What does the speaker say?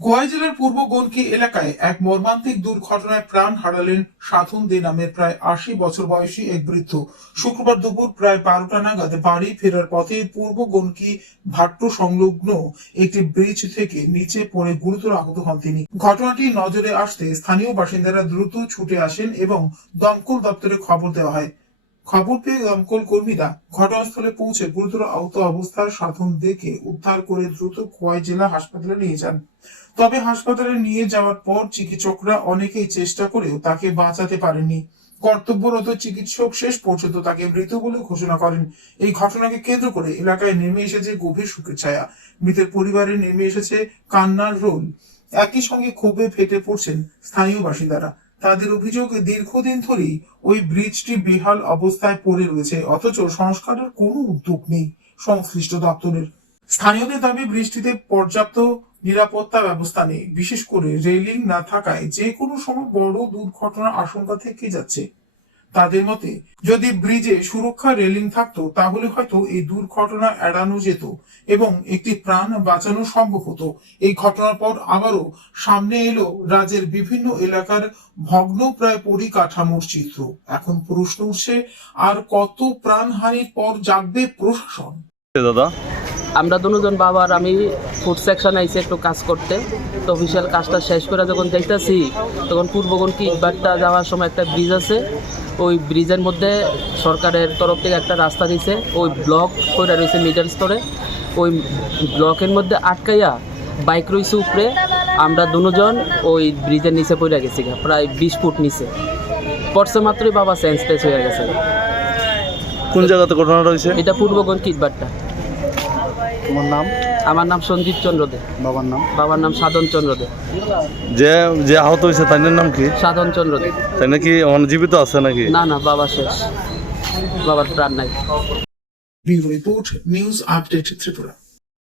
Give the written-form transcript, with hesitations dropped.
গোয়াই জেলার পূর্ব গনকি এলাকায় এক মর্মান্তিক দুর্ঘটনায় প্রাণ হারালেন সাধন দে নামের প্রায় ৮০ বছর বয়সী এক বৃদ্ধ। শুক্রবার দুপুর প্রায় ১২টা নাগাদ বাড়ি ফেরার পথে পূর্ব গনকি ভাট্টু সংলগ্ন একটি ব্রিজ থেকে নিচে পড়ে গুরুতর আহত হন তিনি। ঘটনাটি নজরে আসতে স্থানীয় বাসিন্দারা দ্রুত ছুটে আসেন এবং দমকল দপ্তরে খবর দেওয়া হয়। খবর পেয়ে দমকল কর্মীরা ঘটনাস্থলে পৌঁছে গুরুতর আহত অবস্থায় সাধন দেকে উদ্ধার করে দ্রুত খোয়াই জেলা হাসপাতালে নিয়ে যান। তবে হাসপাতালে নিয়ে যাওয়ার পর চিকিৎসকরা অনেকেই চেষ্টা করেও তাকে বাঁচাতে পারেননি। কর্তব্যরত চিকিৎসক শেষ পর্যন্ত তাকে মৃত বলে ঘোষণা করেন। এই ঘটনাকে কেন্দ্র করে এলাকায় নেমে এসেছে গভীর শোকের ছায়া। মৃতের পরিবারে নেমে এসেছে কান্নার রোল। একই সঙ্গে ক্ষোভে ফেটে পড়ছেন স্থানীয় বাসিন্দারা। তাদের অভিযোগ, দীর্ঘদিন ধরেই ওই ব্রিজটি বেহাল অবস্থায় পড়ে রয়েছে, অথচ সংস্কারের কোনো উদ্যোগ নেই সংশ্লিষ্ট দপ্তরের। স্থানীয়দের দাবি, বৃষ্টিতে পর্যাপ্ত নিরাপত্তা ব্যবস্থা নেই, বিশেষ করে রেলিং না থাকায় যে কোনো সময় বড় দুর্ঘটনার আশঙ্কা থেকে যাচ্ছে। তাদের মতে, যদি ব্রিজে সুরক্ষা রেলিং থাকতো তাহলে হয়তো এই দুর্ঘটনা এড়ানো যেত এবং একটি প্রাণ বাঁচানো সম্ভব হতো। এই ঘটনার পর আবারও সামনে এলো রাজ্যের বিভিন্ন এলাকার ভগ্ন প্রায় পরিকাঠামোর চিত্র। এখন প্রশ্ন উঠছে, আর কত প্রাণহানির পর জাগবে প্রশাসন? দাদা, আমরা দুজন বাবা আর আমি ফুড সেকশন আইসি একটু কাজ করতে, তো অফিসিয়াল কাজটা শেষ করে যখন দেখতেছি তখন পূর্বগনকি ইটবাট্টা যাওয়ার সময় একটা ব্রিজ আছে, ওই ব্রিজের মধ্যে সরকারের তরফ থেকে একটা রাস্তা দিয়েছে, ওই ব্লক করে রয়েছে মিডল স্তরে, ওই ব্লকের মধ্যে আটকাইয়া বাইক রয়েছে উপরে। আমরা দুজন ওই ব্রিজের নিচে পড়ে গেছি, প্রায় 20 ফুট নিচে পড়ছে, মাত্রই বাবা সেন্সলেস হয়ে গেছে। কোন জায়গাতে ঘটনা রয়েছে? এটা পূর্বগনকি ইটবাট্টা। তোমার নাম? আমার নাম সঞ্জিত চন্দ্র দে। বাবার নাম? বাবার নাম সাধন চন্দ্র দে। যে আহত হয়েছে তার নাম কি? সাধন চন্দ্র দে। তাই নাকি জীবিত আছে নাকি? না না, বাবা শেষ, বাবার প্রাণ নাই। Bureau report, news update Tripura.